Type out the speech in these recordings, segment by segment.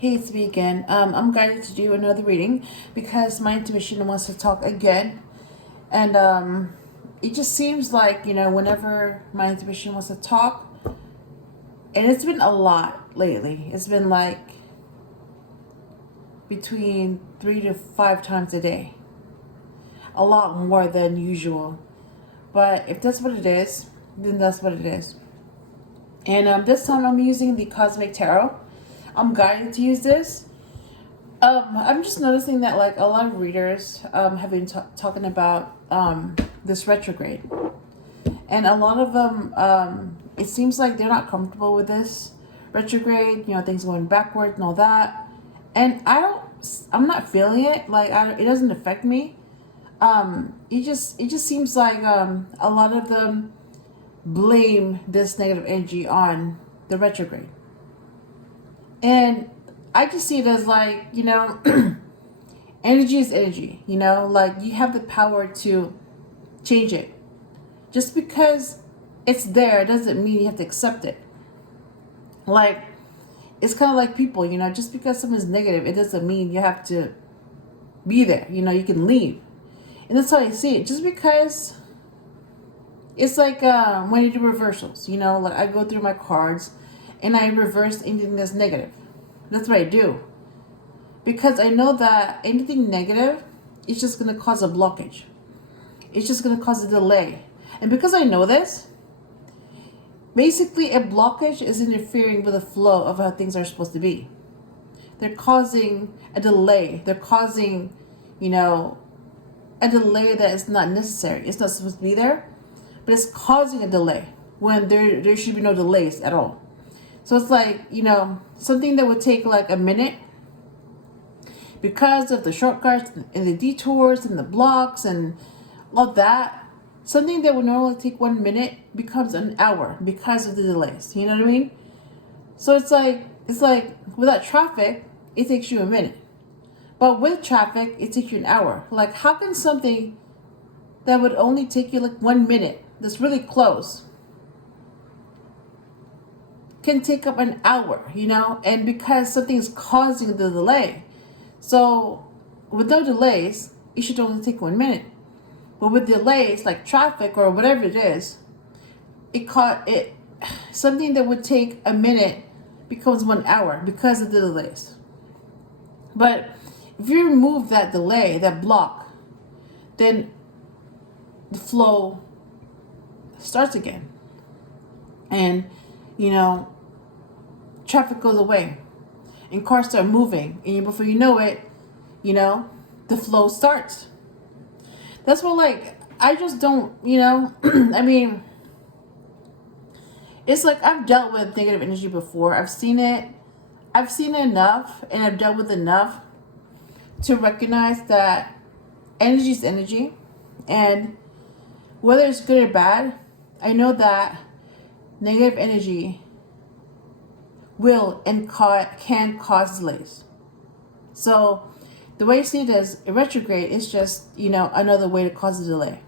Hey, it's me again. I'm guided to do another reading because my intuition wants to talk again. And it just seems like, whenever my intuition wants to talk, and it's been a lot lately. It's been like between 3 to 5 times a day. A lot more than usual. But if that's what it is, then that's what it is. And this time I'm using the Cosmic Tarot. I'm guided to use this. I'm just noticing that like a lot of readers have been talking about this retrograde, and a lot of them it seems like they're not comfortable with this retrograde. Things going backwards and all that. And I'm not feeling it. Like it doesn't affect me. It just seems like a lot of them blame this negative energy on the retrograde. And I just see it as like, energy is energy, like you have the power to change it. Just because it's there doesn't mean you have to accept it. Like, it's kind of like people, just because someone's negative, it doesn't mean you have to be there. You can leave. And that's how I see it. Just because it's like when you do reversals, like I go through my cards and I reverse anything that's negative. That's what I do. Because I know that anything negative is just going to cause a blockage. It's just going to cause a delay. And because I know this, basically a blockage is interfering with the flow of how things are supposed to be. They're causing a delay. They're causing, a delay that is not necessary. It's not supposed to be there, but it's causing a delay when there should be no delays at all. So it's like, something that would take like a minute because of the shortcuts and the detours and the blocks and all that. Something that would normally take 1 minute becomes an hour because of the delays. You know what I mean? So it's like without traffic, it takes you a minute. But with traffic, it takes you an hour. Like, how can something that would only take you like 1 minute, that's really close, can take up an hour, and because something's causing the delay. So with no delays, it should only take 1 minute. But with delays, like traffic or whatever it is, something that would take a minute becomes 1 hour because of the delays. But if you remove that delay, that block, then the flow starts again. And traffic goes away and cars start moving, and before you know it, the flow starts. That's what, like, I just don't, I mean, it's like I've dealt with negative energy before. I've seen it enough, and I've dealt with enough to recognize that energy is energy, and whether it's good or bad, I know that negative energy will and can cause delays. So the way I see it as a retrograde is just, another way to cause a delay.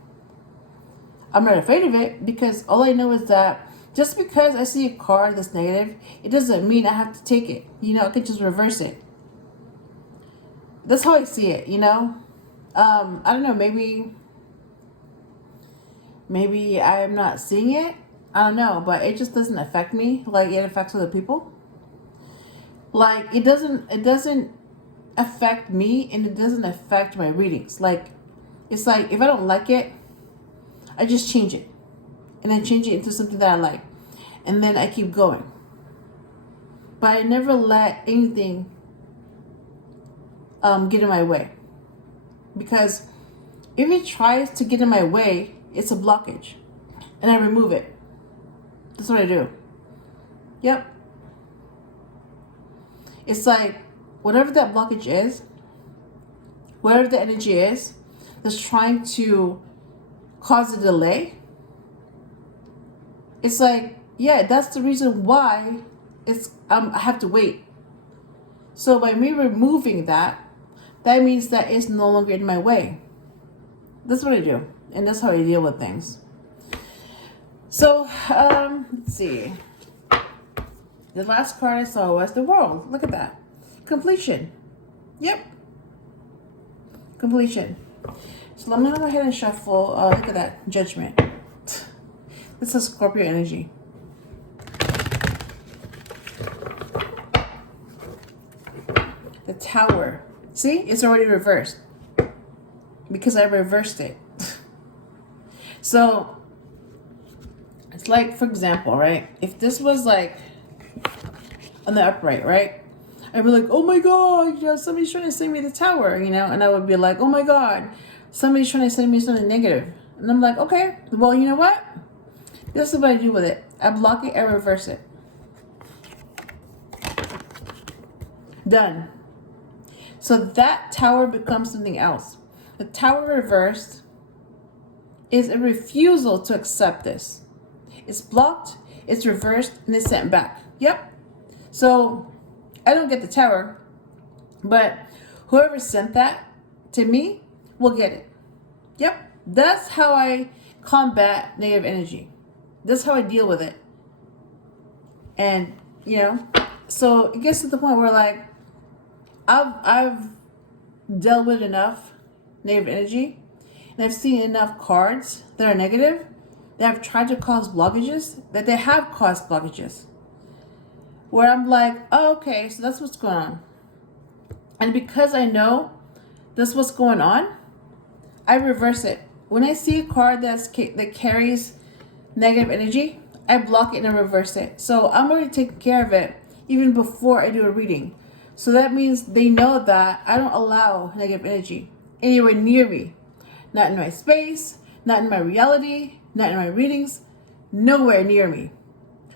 I'm not afraid of it because all I know is that just because I see a card that's negative, it doesn't mean I have to take it. I can just reverse it. That's how I see it, I don't know, maybe I'm not seeing it. I don't know, but it just doesn't affect me like it affects other people. Like it doesn't affect me, and it doesn't affect my readings. Like, it's like if I don't like it, I just change it, and then change it into something that I like, and then I keep going. But I never let anything get in my way, because if it tries to get in my way, it's a blockage, and I remove it. That's what I do. Yep. It's like whatever that blockage is, whatever the energy is that's trying to cause a delay, it's like, yeah, that's the reason why I have to wait. So by me removing that means that it's no longer in my way. That's what I do, and that's how I deal with things. So let's see. The last card I saw was the World. Look at that. Completion. Yep. Completion. So let me go ahead and shuffle. Look at that. Judgment. This is Scorpio energy. The Tower. See? It's already reversed. Because I reversed it. So, it's like, for example, right? If this was like on the upright, right? I'd be like, oh my God, you know, somebody's trying to send me the Tower, you know? And I would be like, oh my God, somebody's trying to send me something negative. And I'm like, okay, well, you know what? This is what I do with it. I block it, I reverse it. Done. So that Tower becomes something else. The Tower reversed is a refusal to accept this. It's blocked, it's reversed, and it's sent back. Yep. So I don't get the Tower, but whoever sent that to me will get it. Yep. That's how I combat negative energy. That's how I deal with it. And, you know, so it gets to the point where, like, I've dealt with enough negative energy, and I've seen enough cards that are negative that have tried to cause blockages, that they have caused blockages. Where I'm like, oh, okay, so that's what's going on. And because I know that's what's going on, I reverse it. When I see a card that carries negative energy, I block it and I reverse it. So I'm already taking care of it even before I do a reading. So that means they know that I don't allow negative energy anywhere near me. Not in my space, not in my reality, not in my readings, nowhere near me.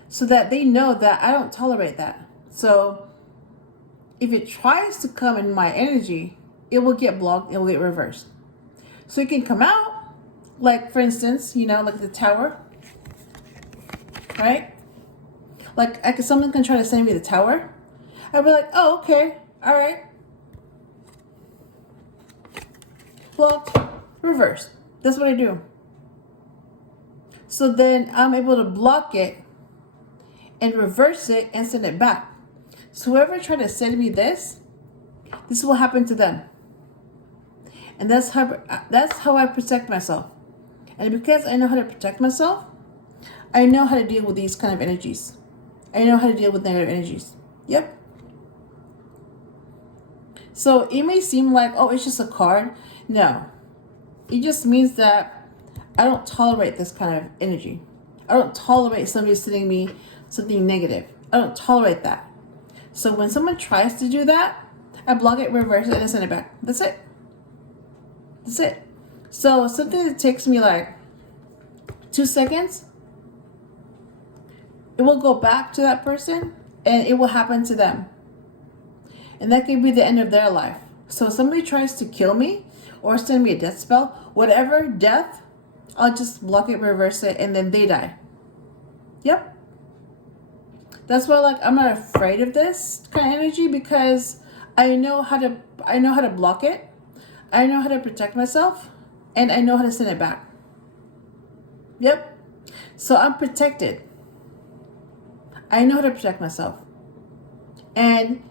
So that they know that I don't tolerate that. So if it tries to come in my energy, it will get blocked, it will get reversed. So it can come out, like for instance, you know, like the Tower, right? Like someone can try to send me the Tower. I'd be like, oh, okay, all right. Blocked, reversed. That's what I do. So then I'm able to block it and reverse it and send it back. So whoever tried to send me this will happen to them. And that's how I protect myself. And because I know how to protect myself, I know how to deal with these kind of energies. I know how to deal with negative energies. Yep. So it may seem like, oh, it's just a card. No. It just means that I don't tolerate this kind of energy. I don't tolerate somebody sending me something negative. I don't tolerate that. So when someone tries to do that, I block it, reverse it, and I send it back. That's it. That's it. So something that takes me like 2 seconds, it will go back to that person and it will happen to them. And that could be the end of their life. So if somebody tries to kill me or send me a death spell, whatever death, I'll just block it, reverse it, and then they die. Yep. That's why, like, I'm not afraid of this kind of energy because I know how to block it. I know how to protect myself, and I know how to send it back. Yep. So I'm protected. I know how to protect myself. And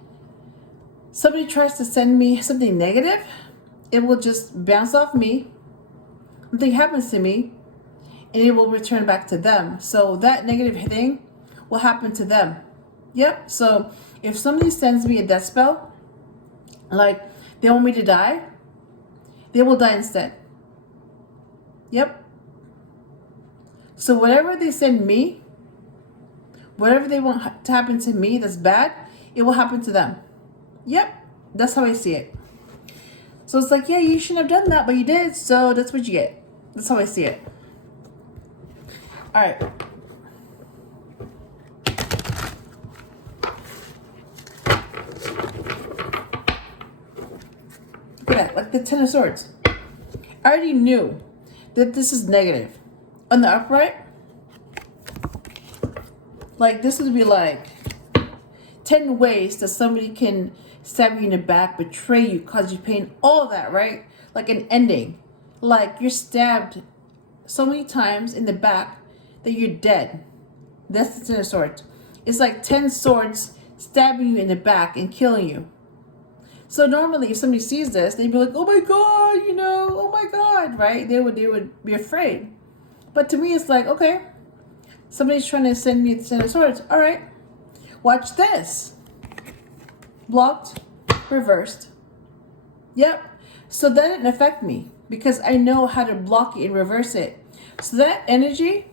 somebody tries to send me something negative, it will just bounce off me. Something happens to me, and it will return back to them. So that negative thing will happen to them. Yep. So if somebody sends me a death spell, like they want me to die, they will die instead. Yep. So whatever they send me, whatever they want to happen to me that's bad, it will happen to them. Yep. That's how I see it. So it's like, yeah, you shouldn't have done that, but you did, so that's what you get. That's how I see it. All right. Look at that, like the Ten of Swords. I already knew that this is negative. On the upright, like this would be like 10 ways that somebody can stab you in the back, betray you, cause you pain, all that, right? Like an ending. Like you're stabbed so many times in the back that you're dead. That's the Ten of Swords. It's like 10 swords stabbing you in the back and killing you. So normally if somebody sees this, they'd be like, oh my God, you know, oh my God, right? They would be afraid. But to me, it's like, okay, somebody's trying to send me the Ten of Swords. All right, watch this. Blocked, reversed. Yep. So that didn't affect me because I know how to block it and reverse it. So that energy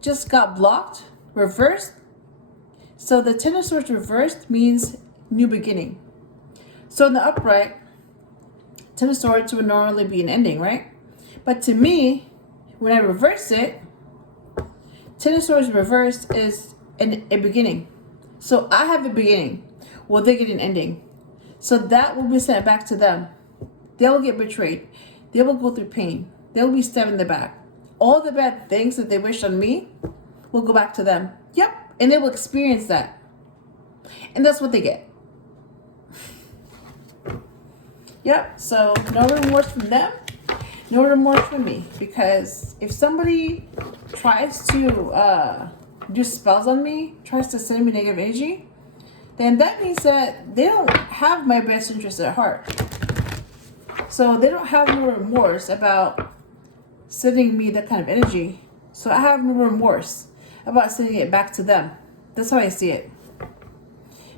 just got blocked, reversed. So the Ten of Swords reversed means new beginning. So in the upright, Ten of Swords would normally be an ending, right? But to me, when I reverse it, Ten of Swords reversed is a beginning. So I have a beginning. Well, they get an ending. So that will be sent back to them. They will get betrayed. They will go through pain. They will be stabbed in the back. All the bad things that they wish on me will go back to them. Yep. And they will experience that. And that's what they get. Yep. So no remorse from them. No remorse from me. Because if somebody tries to do spells on me, tries to send me negative energy, then that means that they don't have my best interest at heart. So they don't have no remorse about sending me that kind of energy. So I have no remorse about sending it back to them. That's how I see it.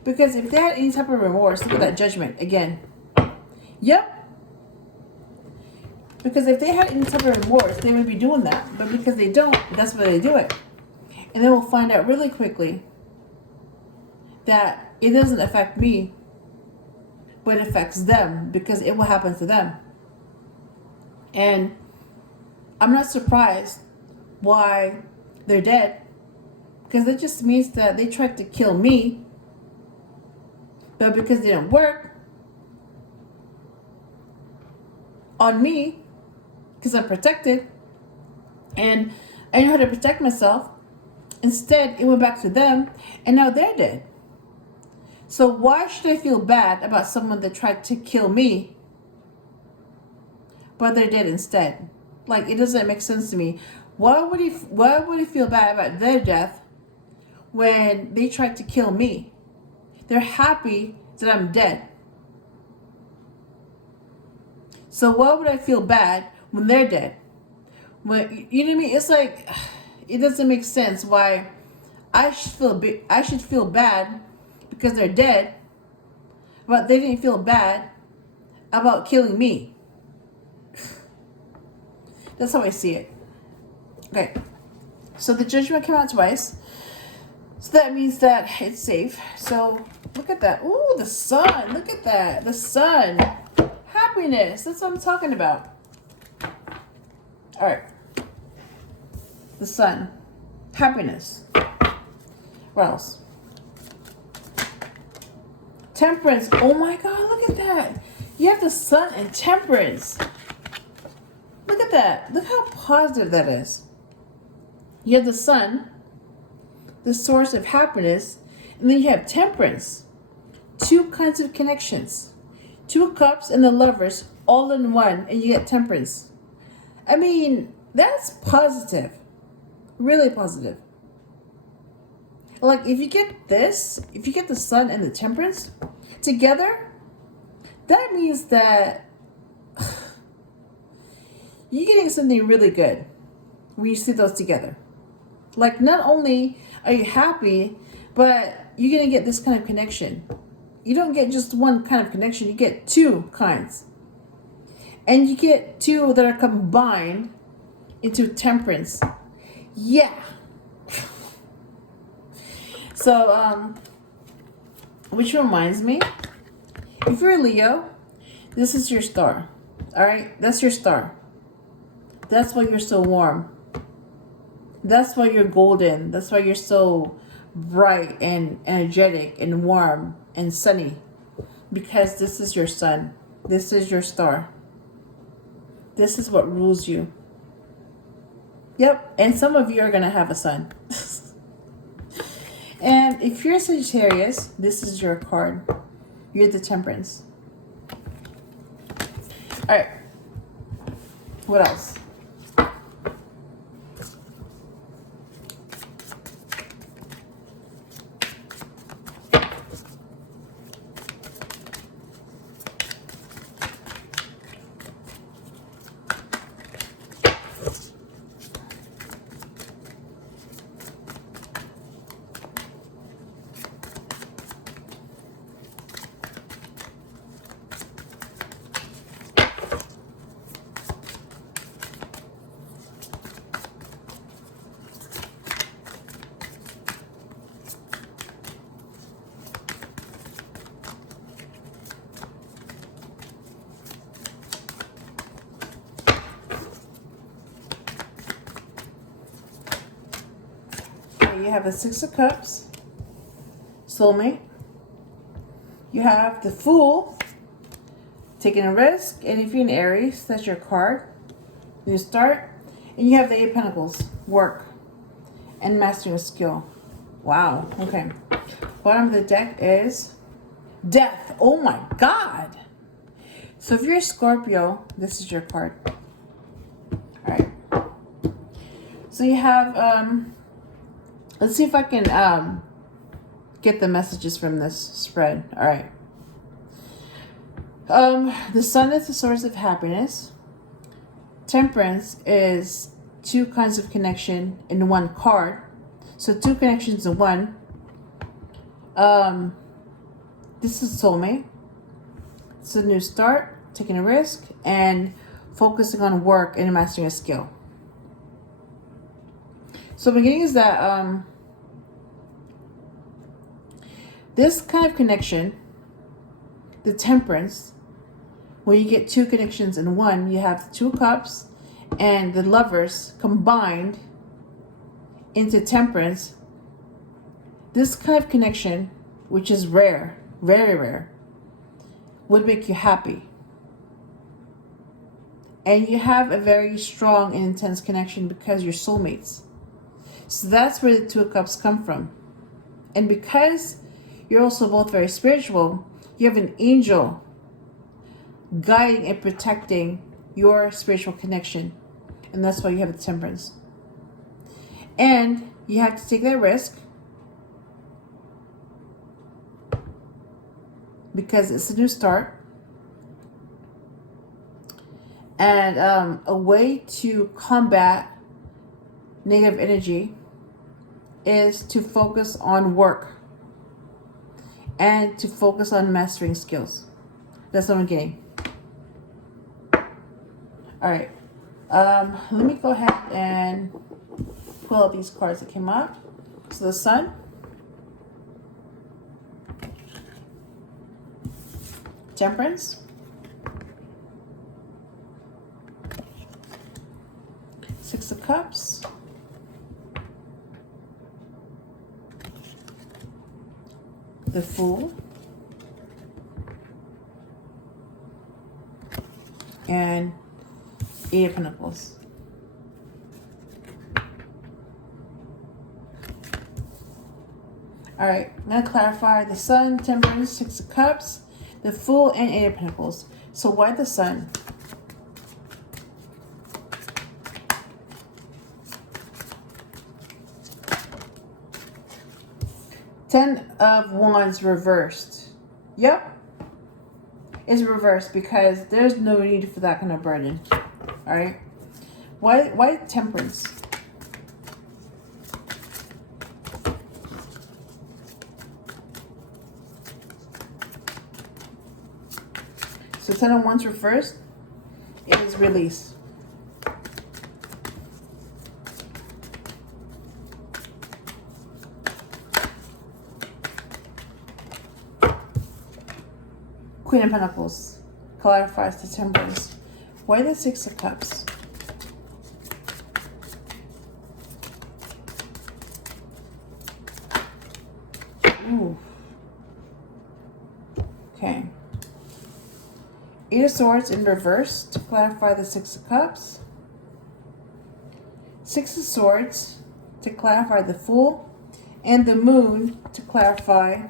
Because if they had any type of remorse, look at that judgment again. Yep. Because if they had any type of remorse, they would be doing that. But because they don't, that's why they do it. And then we'll find out really quickly that it doesn't affect me, but it affects them because it will happen to them. And I'm not surprised why they're dead, because it just means that they tried to kill me, but because they didn't work on me, because I'm protected and I know how to protect myself, instead it went back to them and now they're dead. So why should I feel bad about someone that tried to kill me, but they're dead instead? Like, it doesn't make sense to me. Why would he feel bad about their death when they tried to kill me? They're happy that I'm dead. So why would I feel bad when they're dead? When, you know what I mean? It's like, it doesn't make sense why I should feel bad because they're dead, but they didn't feel bad about killing me. That's how I see it. Okay, so the judgment came out twice, so that means that it's safe. So look at that. Ooh, the sun. Look at that. The sun. Happiness. That's what I'm talking about. All right. The sun. Happiness. What else? Temperance. Oh my God, look at that. You have the sun and temperance. Look at that. Look how positive that is. You have the sun, the source of happiness, and then you have temperance. Two kinds of connections. Two cups and the lovers all in one, and you get temperance. I mean, that's positive. Really positive. Like, if you get this, if you get the sun and the temperance together, that means that you're getting something really good when you see those together. Like, not only are you happy, but you're going to get this kind of connection. You don't get just one kind of connection, you get two kinds. And you get two that are combined into temperance. Yeah. So, which reminds me, if you're a Leo, this is your star. All right? That's your star. That's why you're so warm. That's why you're golden. That's why you're so bright and energetic and warm and sunny. Because this is your sun. This is your star. This is what rules you. Yep. And some of you are going to have a sun. And if you're Sagittarius, this is your card. You're the temperance. All right. What else? you have the Six of Cups, soulmate. You have the Fool, taking a risk. And if you're an Aries, that's your card. You start. And you have the Eight of Pentacles, work, and mastering a skill. Wow, okay. Bottom of the deck is Death. Oh my God. So if you're a Scorpio, this is your card. All right. So you have, let's see if I can get the messages from this spread. All right. The Sun is the source of happiness. Temperance is two kinds of connection in one card. So two connections in one. This is soulmate. It's a new start, taking a risk, and focusing on work and mastering a skill. So beginning is that this kind of connection, the Temperance, when you get two connections in one, you have the Two of Cups and the Lovers combined into Temperance. This kind of connection, which is rare, very rare, would make you happy. And you have a very strong and intense connection because you're soulmates. So that's where the Two of Cups come from. And because you're also both very spiritual, you have an angel guiding and protecting your spiritual connection. And that's why you have the Temperance. And you have to take that risk because it's a new start. And a way to combat negative energy is to focus on work and to focus on mastering skills. That's what I'm getting. All right. Let me go ahead and pull out these cards that came out. So the Sun, Temperance, Six of Cups, the Fool, and Eight of Pentacles. All right, I'm going to clarify the Sun, Temperance, Six of Cups, the Fool, and Eight of Pentacles. So why the Sun? Ten of Wands reversed. Yep. It's reversed because there's no need for that kind of burden. All right. Why Temperance? So Ten of Wands reversed is release. Queen of Pentacles clarifies the Temperance. Why the Six of Cups? Ooh. Okay. Eight of Swords in reverse to clarify the Six of Cups. Six of Swords to clarify the Fool. And the Moon to clarify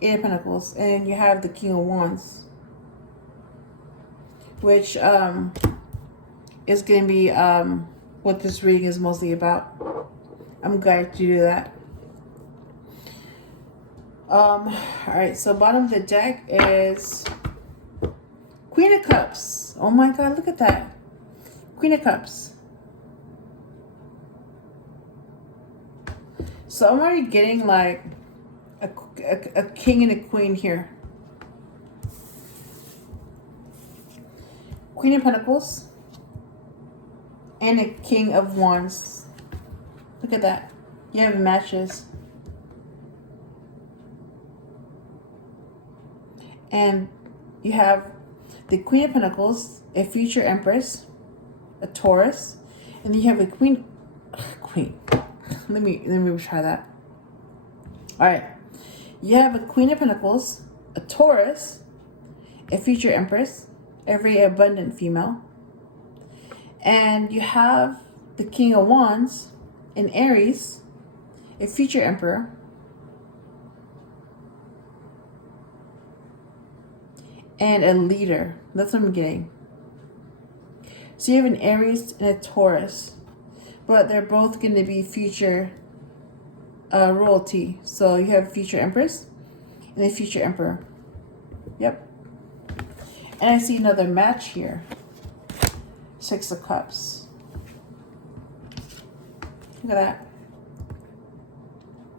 Eight of Pentacles. And you have the King of Wands, which is going to be what this reading is mostly about. I'm guided to do that. All right, so bottom of the deck is Queen of Cups. Oh my God, look at that. Queen of Cups. So I'm already getting like a king and a queen here. Queen of Pentacles and a King of Wands. Look at that. You have matches. And you have the Queen of Pentacles, a future Empress, a Taurus, and then you have a Queen. let me try that. All right. You have a Queen of Pentacles, a Taurus, a future Empress, a very abundant female. And you have the King of Wands, an Aries, a future Emperor, and a leader. That's what I'm getting. So you have an Aries and a Taurus, but they're both going to be future royalty. So you have a future Empress and a future Emperor. Yep. And I see another match here. Six of Cups. Look at that.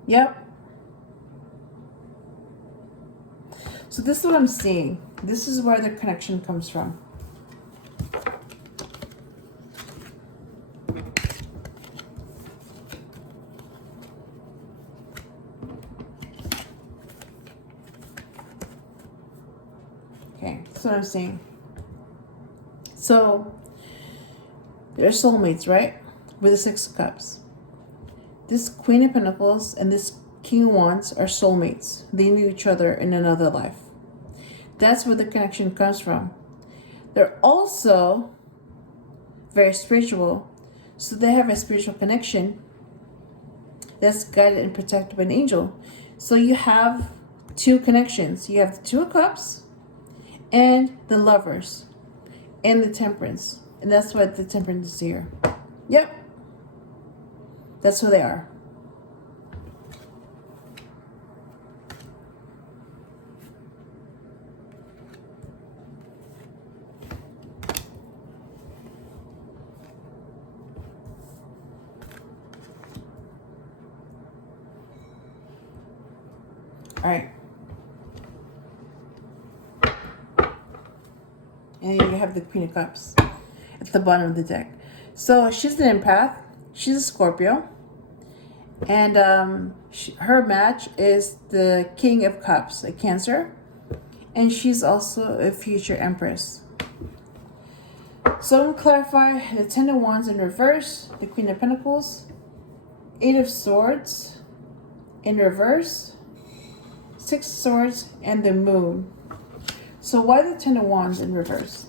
Yep. So this is what I'm seeing. This is where the connection comes from. Okay, that's what I'm seeing. So, they're soulmates, right? With the Six of Cups. This Queen of Pentacles and this King of Wands are soulmates. They knew each other in another life. That's where the connection comes from. They're also very spiritual. So they have a spiritual connection that's guided and protected by an angel. So you have two connections. You have the Two of Cups and the Lovers and the Temperance. And that's why the Temperance is here. Yep. That's who they are. All right. And then you have the Queen of Cups at the bottom of the deck. So she's an empath. She's a Scorpio. And her match is the King of Cups, a Cancer. And she's also a future Empress. So I'm going to clarify the Ten of Wands in reverse, the Queen of Pentacles, Eight of Swords in reverse, Six of Swords, and the Moon. So why the Ten of Wands in reverse?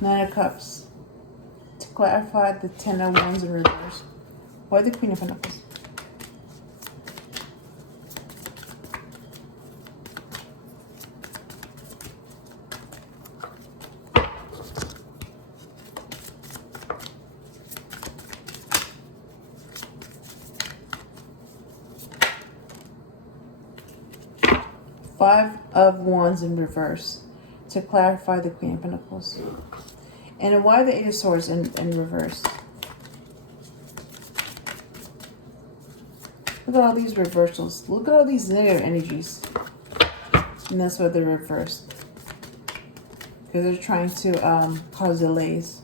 Nine of Cups. To clarify the Ten of Wands in reverse. Why the Queen of Pentacles? Five of Wands in reverse. To clarify the Queen of Pentacles. And why the Eight of Swords in reverse? Look at all these reversals. Look at all these negative energies. And that's why they're reversed. Because they're trying to cause delays.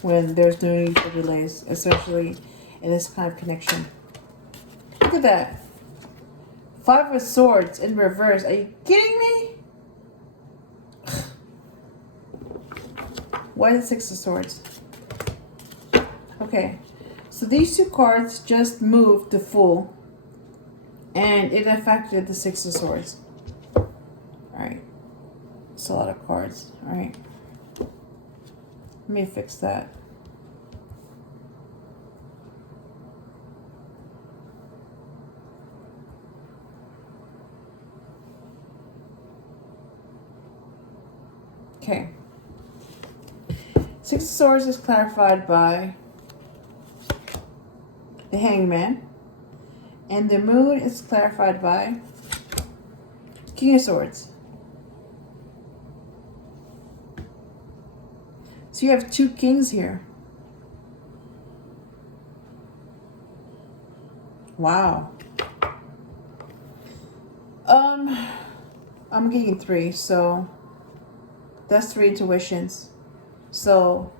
When there's no need for delays. Especially in this kind of connection. Look at that. Five of Swords in reverse. Are you kidding me? Why the Six of Swords? Okay, so these two cards just moved to full, and it affected the Six of Swords. All right, it's a lot of cards. All right, let me fix that. Okay. Six of Swords is clarified by the Hangman. And the Moon is clarified by King of Swords. So you have two kings here. Wow. I'm getting 3, so that's 3 intuitions. So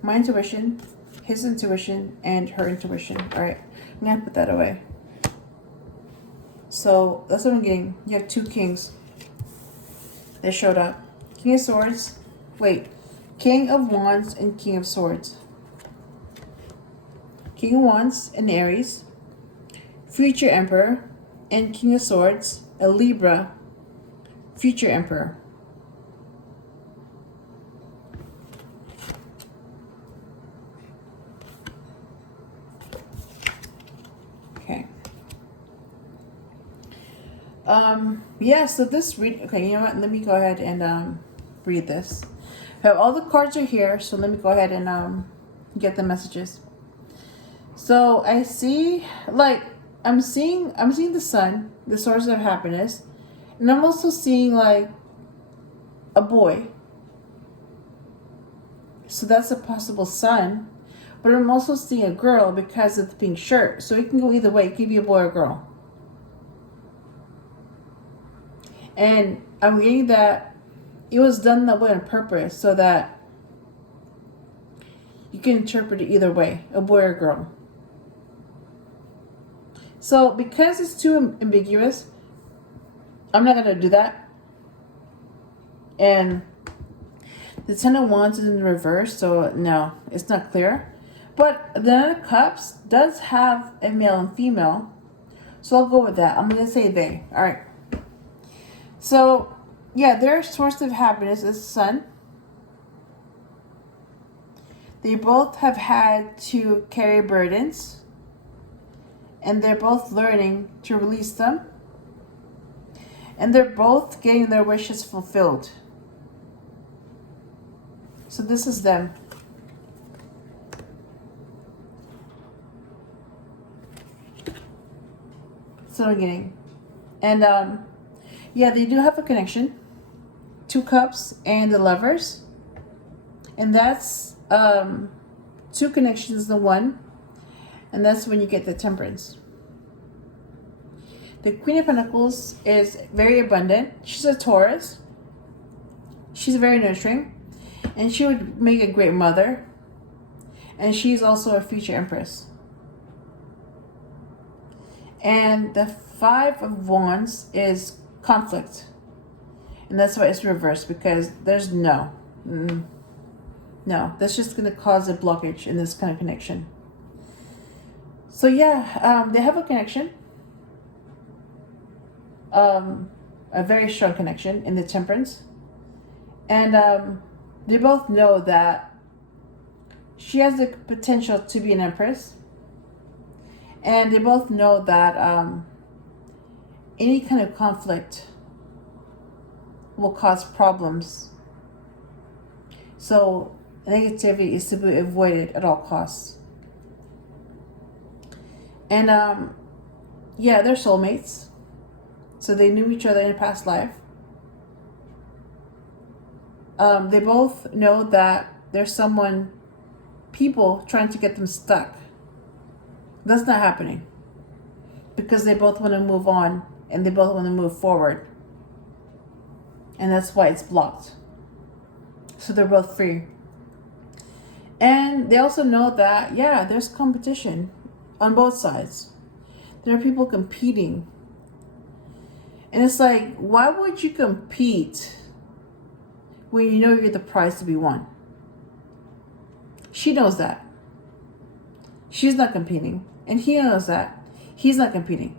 my intuition, his intuition, and her intuition. All right, I'm gonna put that away. So that's what I'm getting. You have 2 kings that showed up. King of Swords. Wait. King of Wands and King of Swords. King of Wands, an Aries. Future Emperor. And King of Swords, a Libra. Future Emperor. Okay. Yeah, so this read, okay, you know what? Let me go ahead and read this. All the cards are here, so let me go ahead and get the messages. So I see, like, I'm seeing the sun, the source of happiness, and I'm also seeing like a boy. So that's a possible son, but I'm also seeing a girl because of the pink shirt. So it can go either way. It could be a boy or girl. And I'm getting that it was done that way on purpose so that you can interpret it either way, a boy or girl. So because it's too ambiguous, I'm not going to do that. And the Ten of Wands is in the reverse, so no, it's not clear. But the Nine of Cups does have a male and female, so I'll go with that. I'm going to say they. All right. So, yeah, their source of happiness is the sun. They both have had to carry burdens, and they're both learning to release them. And they're both getting their wishes fulfilled. So this is them. That's what I'm getting. And yeah, they do have a connection. 2 cups and the Lovers. And that's 2 connections in one. And that's when you get the Temperance. The Queen of Pentacles is very abundant. She's a Taurus. She's very nurturing. And she would make a great mother. And she's also a future Empress. And the Five of Wands is conflict. And that's why it's reversed, because there's no. No, that's just going to cause a blockage in this kind of connection. So yeah, they have a connection. A very strong connection in the Temperance. And they both know that she has the potential to be an Empress. And they both know that any kind of conflict will cause problems. So negativity is to be avoided at all costs. And yeah, they're soulmates. So they knew each other in a past life. They both know that there's people trying to get them stuck. That's not happening. Because they both want to move on and they both want to move forward. And that's why it's blocked. So they're both free. And they also know that, yeah, there's competition on both sides. There are people competing. And it's like, why would you compete when you know you're the prize to be won? She knows that. She's not competing. And he knows that. He's not competing.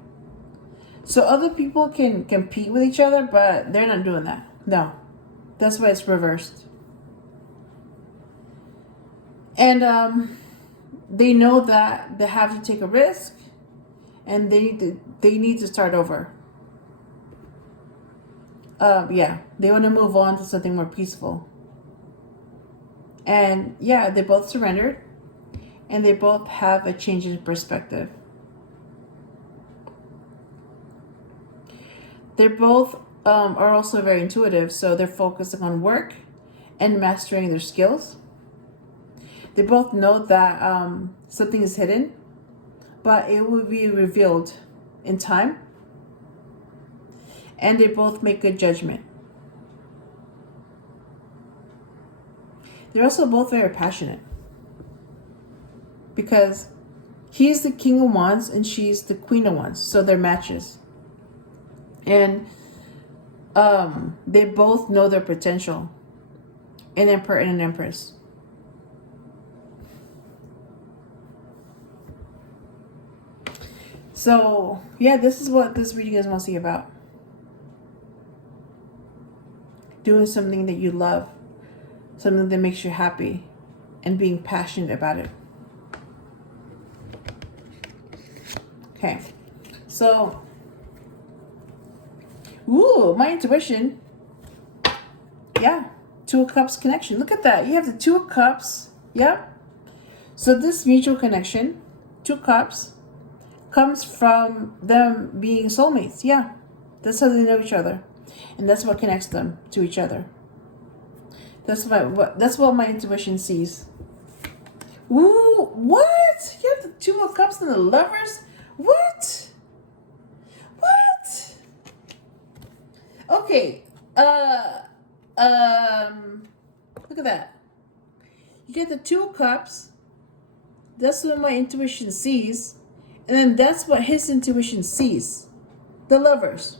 So other people can compete with each other, but they're not doing that. No. That's why it's reversed. And they know that they have to take a risk, and they need to start over. Yeah, they want to move on to something more peaceful. And yeah, they both surrendered, and they both have a change in perspective. They're both are also very intuitive, so they're focusing on work and mastering their skills. They both know that something is hidden, but it will be revealed in time. And they both make good judgment. They're also both very passionate. Because he's the King of Wands and she's the Queen of Wands. So they're matches. And they both know their potential. An Emperor and an Empress. So, yeah, this is what this reading is mostly about. Doing something that you love. Something that makes you happy. And being passionate about it. Okay. So, ooh, my intuition. Yeah. Two of Cups connection. Look at that. You have the Two of Cups. Yep. So this mutual connection, Two Cups, comes from them being soulmates. Yeah. That's how they know each other. And that's what connects them to each other. That's what my intuition sees. Ooh, what? You have the Two of Cups and the Lovers? What? What? Okay. Look at that. You get the Two of Cups. That's what my intuition sees. And then that's what his intuition sees. The Lovers.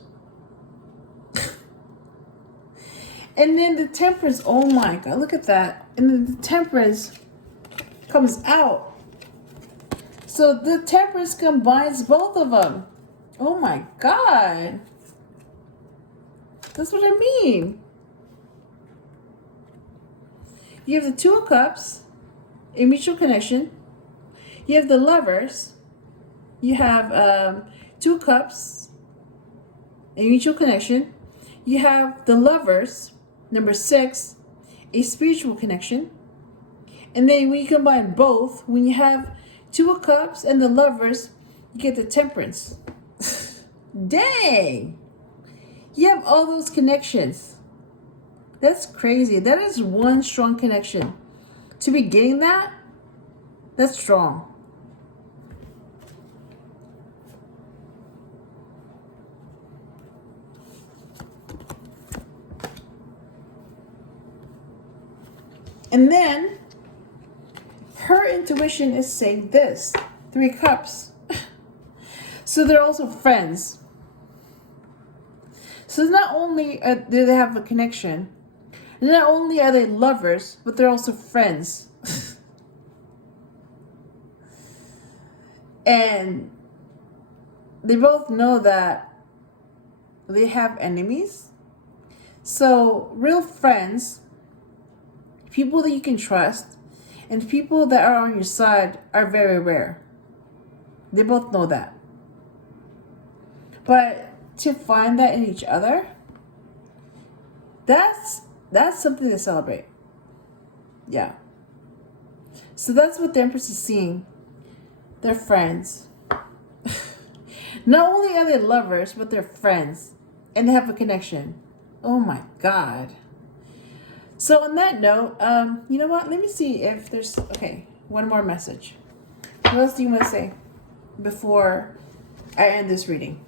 And then the Temperance. Oh my God. Look at that. And then the Temperance comes out. So the Temperance combines both of them. Oh my God. That's what I mean. You have the Two of Cups, a mutual connection. You have the Lovers. You have Two of Cups, a mutual connection. You have the Lovers, number 6, a spiritual connection. And then when you combine both, when you have Two of Cups and the Lovers, you get the Temperance. Dang! You have all those connections. That's crazy. That is one strong connection. To be getting that, that's strong. And then, her intuition is saying this. 3 Cups. So they're also friends. So not only do they have a connection, not only are they lovers, but they're also friends. And they both know that they have enemies. So real friends, people that you can trust, and people that are on your side are very rare. They both know that. But to find that in each other, that's something to celebrate. Yeah. So that's what the Empress is seeing. They're friends. Not only are they lovers, but they're friends. And they have a connection. Oh my God. So on that note, you know what? Let me see if there's... Okay, one more message. What else do you want to say before I end this reading?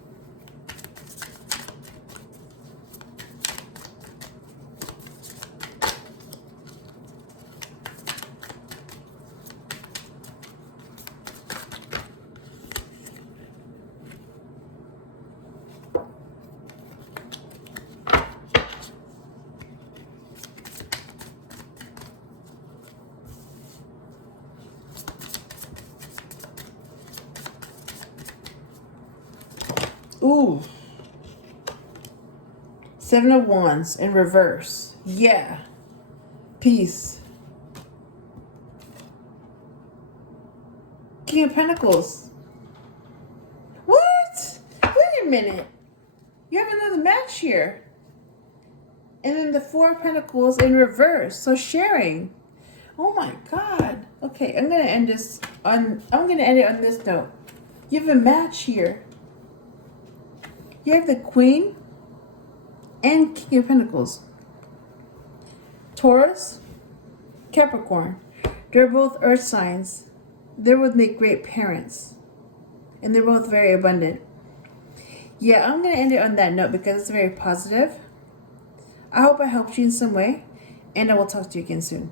Ooh. 7 of Wands in reverse. Yeah. Peace. King of Pentacles. What? Wait a minute. You have another match here. And then the 4 of Pentacles in reverse. So sharing. Oh my God. Okay, I'm gonna end it on this note. You have a match here. You have the Queen and King of Pentacles. Taurus, Capricorn. They're both earth signs. They would make great parents. And they're both very abundant. Yeah, I'm going to end it on that note because it's very positive. I hope I helped you in some way, and I will talk to you again soon.